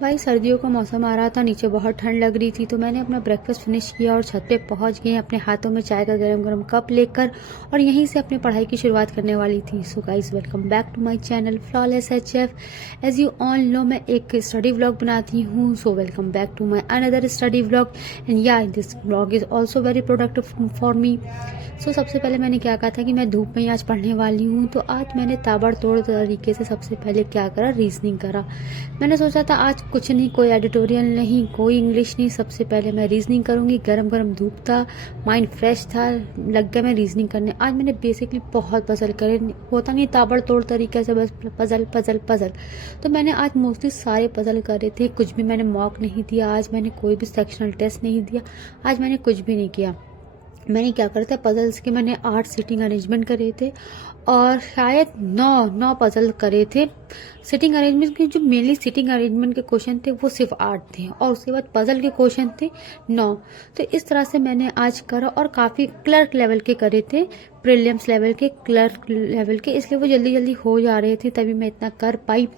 भाई सर्दियों का मौसम आ रहा था, नीचे बहुत ठंड लग रही थी, तो मैंने अपना ब्रेकफास्ट फिनिश किया और छत पे पहुंच गए अपने हाथों में चाय का गरम गरम कप लेकर, और यहीं से अपनी पढ़ाई की शुरुआत करने वाली थी। So guys, welcome back to my channel flawless HF. As you all know, मैं एक स्टडी व्लॉग बनाती हूँ, so welcome back to my another study vlog. And yeah, this vlog is also very productive for me. So सबसे पहले मैंने क्या कहा था कि मैं धूप में ही आज पढ़ने वाली हूँ, तो आज मैंने ताबड़तोड़ तरीके से सबसे पहले क्या करा, रीजनिंग करा। मैंने सोचा था आज कुछ नहीं, कोई एडिटोरियल नहीं, कोई इंग्लिश नहीं, सबसे पहले मैं रीजनिंग करूंगी। गरम गरम धूप था, माइंड फ्रेश था, लग गया मैं रीजनिंग करने। आज मैंने बेसिकली बहुत पजल करे, होता नहीं ताबड़तोड़ तरीके से, बस पजल पजल पजल। तो मैंने आज मोस्टली सारे पजल करे थे, कुछ भी मैंने मॉक नहीं दिया, आज मैंने कोई भी सेक्शनल टेस्ट नहीं दिया, आज मैंने कुछ भी नहीं किया। मैंने क्या करा था, पजल्स के मैंने 8 सीटिंग अरेंजमेंट करे थे, और शायद 9 पजल करे थे। सिटिंग अरेंजमेंट के जो मेनली सिटिंग अरेंजमेंट के क्वेश्चन थे वो सिर्फ 8 थे, और उसके बाद पजल के क्वेश्चन थे 9। तो इस तरह से मैंने आज करा, और काफ़ी क्लर्क लेवल के करे थे, प्रीलिम्स लेवल के, क्लर्क लेवल के, इसलिए वो जल्दी जल्दी हो जा रहे थे, तभी मैं इतना कर पाई,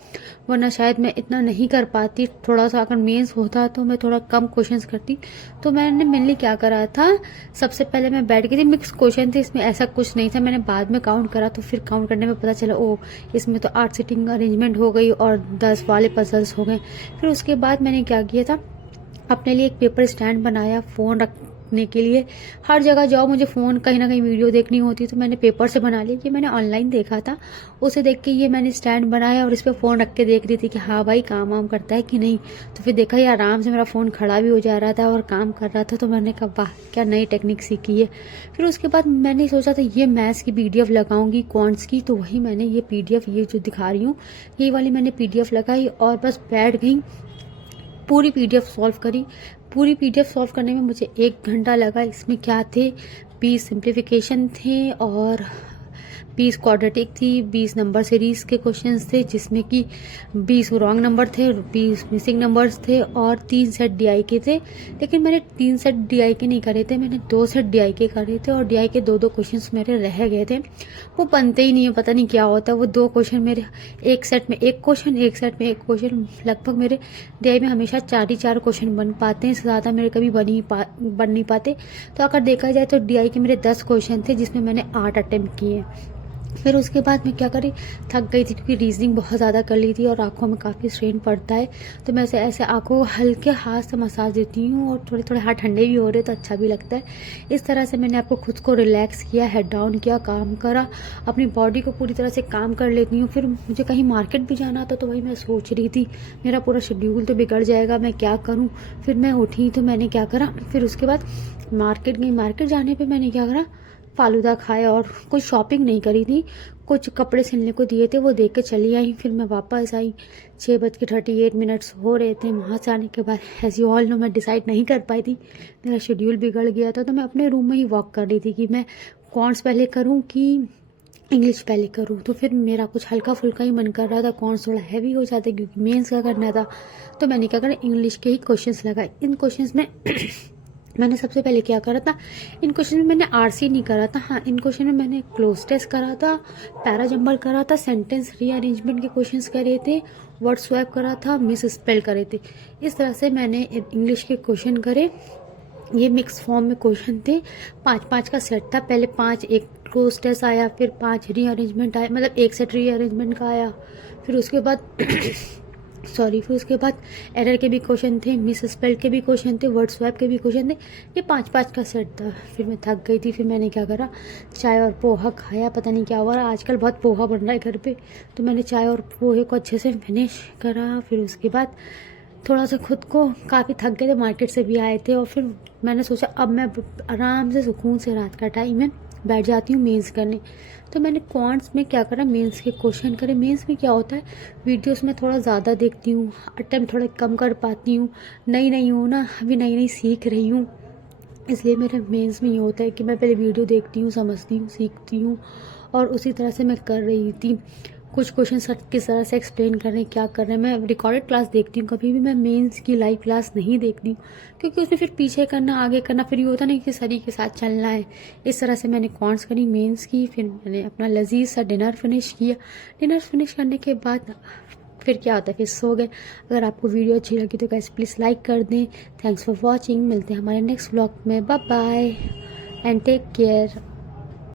वरना शायद मैं इतना नहीं कर पाती। थोड़ा सा अगर मेंस होता तो मैं थोड़ा कम क्वेश्चंस करती। तो मैंने मेनली क्या करा था, सबसे पहले मैं बैठ गई थी, मिक्स क्वेश्चन थे, इसमें ऐसा कुछ नहीं था। मैंने बाद में काउंट करा, तो फिर काउंट करने में पता चला, ओ इसमें तो 8 सीटिंग अरेंजमेंट हो गई और 10 वाले पजल्स हो गए। फिर उसके बाद मैंने क्या किया था, अपने लिए एक पेपर स्टैंड बनाया फ़ोन रखने के लिए। हर जगह जाओ मुझे फ़ोन, कहीं ना कहीं वीडियो देखनी होती, तो मैंने पेपर से बना लिया। ये मैंने ऑनलाइन देखा था, उसे देख के ये मैंने स्टैंड बनाया, और इस पर फ़ोन रख के देख रही थी कि हाँ भाई काम वाम करता है कि नहीं। तो फिर देखा, ये आराम से मेरा फ़ोन खड़ा भी हो जा रहा था और काम कर रहा था। तो मैंने कहा वाह, क्या नई टेक्निक सीखी है। फिर उसके बाद मैंने सोचा था ये मैथ्स की PDF लगाऊंगी, क्वांट्स की, तो वही मैंने ये PDF, ये जो दिखा रही हूँ, ये वाली मैंने PDF लगाई, और बस बैठ गई, पूरी PDF सॉल्व करी। पूरी PDF सॉल्व करने में मुझे 1 घंटा लगा। इसमें क्या थे, 20 सिंप्लीफिकेशन थे, और 20 क्वाड्रेटिक थी, 20 नंबर सीरीज के क्वेश्चंस थे, जिसमें कि 20 रॉन्ग नंबर थे, 20 मिसिंग नंबर्स थे, और 3 सेट DI के थे। लेकिन मैंने 3 सेट DI के नहीं करे थे, मैंने 2 सेट DI के करे थे, और DI के 2 क्वेश्चंस मेरे रह गए थे। वो बनते ही नहीं है, पता नहीं क्या होता है, वो 2 क्वेश्चन मेरे, एक सेट में एक क्वेश्चन, एक सेट में एक क्वेश्चन, लगभग मेरे DI में हमेशा 4 ही 4 क्वेश्चन बन पाते हैं, इससे ज़्यादा मेरे कभी बन नहीं पाते। तो अगर देखा जाए तो DI के मेरे 10 क्वेश्चन थे, जिसमें मैंने 8 अटेम्प्ट किए। फिर उसके बाद मैं क्या करी, थक गई थी, क्योंकि रीजनिंग बहुत ज़्यादा कर ली थी और आंखों में काफ़ी स्ट्रेन पड़ता है। तो मैं ऐसे आंखों को हल्के हाथ से मसाज देती हूँ, और थोड़े थोड़े हाथ ठंडे भी हो रहे तो अच्छा भी लगता है। इस तरह से मैंने आपको खुद को रिलैक्स किया, हेड डाउन किया, काम करा, अपनी बॉडी को पूरी तरह से काम कर लेती हूँ। फिर मुझे कहीं मार्केट भी जाना था, तो वही मैं सोच रही थी, मेरा पूरा शेड्यूल तो बिगड़ जाएगा, मैं क्या करूँ। फिर मैं उठी, तो मैंने क्या करा, फिर उसके बाद मार्केट गई। मार्केट जाने पर मैंने क्या करा, फालूदा खाया, और कोई शॉपिंग नहीं करी थी, कुछ कपड़े सिलने को दिए थे वो देख के चली आई। फिर मैं वापस आई, 6:38 हो रहे थे। वहाँ से आने के बाद एज यू ऑल नो, मैं डिसाइड नहीं कर पाई थी, मेरा शेड्यूल बिगड़ गया था। तो मैं अपने रूम में ही वॉक कर रही थी कि मैं कॉन्ट्स पहले करूँ कि इंग्लिश पहले करूँ। तो फिर मेरा कुछ हल्का फुल्का ही मन कर रहा था, कॉन्ट्स थोड़ा हैवी हो जाते क्योंकि मेंस का करना था। तो मैंने क्या करा, इंग्लिश के ही क्वेश्चंस लगाए। इन क्वेश्चंस में मैंने सबसे पहले क्या करा था, इन क्वेश्चन में मैंने RC नहीं करा था, हाँ इन क्वेश्चन में मैंने क्लोज टेस्ट करा था, पैरा जंबल करा था, सेंटेंस रीअरेंजमेंट के क्वेश्चंस करे थे, वर्ड स्वैप करा था, मिस स्पेल करे थे। इस तरह से मैंने इंग्लिश के क्वेश्चन करे। ये मिक्स फॉर्म में क्वेश्चन थे, 5-5 का सेट था। पहले 5 एक क्लोज टेस्ट आया, फिर 5 रीअरेंजमेंट आया, मतलब एक सेट रीअरेंजमेंट का आया। फिर उसके बाद फिर उसके बाद एरर के भी क्वेश्चन थे, मिस स्पेल के भी क्वेश्चन थे, वर्ड स्वैप के भी क्वेश्चन थे। ये 5-5 का सेट था। फिर मैं थक गई थी, फिर मैंने क्या करा, चाय और पोहा खाया। पता नहीं क्या हुआ, आजकल बहुत पोहा बन रहा है घर पे, तो मैंने चाय और पोहे को अच्छे से फिनिश करा। फिर उसके बाद थोड़ा सा खुद को, काफ़ी थक गए थे, मार्केट से भी आए थे, और फिर मैंने सोचा अब मैं आराम से सुकून से रात का टाइम में बैठ जाती हूँ मेंस करने। तो मैंने क्वांट्स में क्या करा, मेंस के क्वेश्चन करे। मेंस में क्या होता है, वीडियोस में थोड़ा ज़्यादा देखती हूँ, अटेम्प्ट थोड़ा कम कर पाती हूँ, नई नई हूँ ना, अभी नई नई सीख रही हूँ, इसलिए मेरे मेंस में ये होता है कि मैं पहले वीडियो देखती हूँ, समझती हूँ, सीखती हूँ, और उसी तरह से मैं कर रही थी। कुछ क्वेश्चन सर किस तरह से एक्सप्लेन कर रहे हैं, क्या कर रहे हैं। मैं रिकॉर्डेड क्लास देखती हूँ, कभी भी मैं मेंस की लाइव क्लास नहीं देखती हूँ, क्योंकि उसमें फिर पीछे करना, आगे करना, फिर ये होता नहीं कि सर के साथ चलना है। इस तरह से मैंने कॉन्ट्स करी मेंस की। फिर मैंने अपना लजीज सा डिनर फिनिश किया। डिनर फिनिश करने के बाद फिर क्या होता है, फिर सो गए। अगर आपको वीडियो अच्छी लगी तो गाइस प्लीज़ लाइक कर दें। Thanks for watching. मिलते हैं हमारे नेक्स्ट व्लॉग में। Bye bye and take care.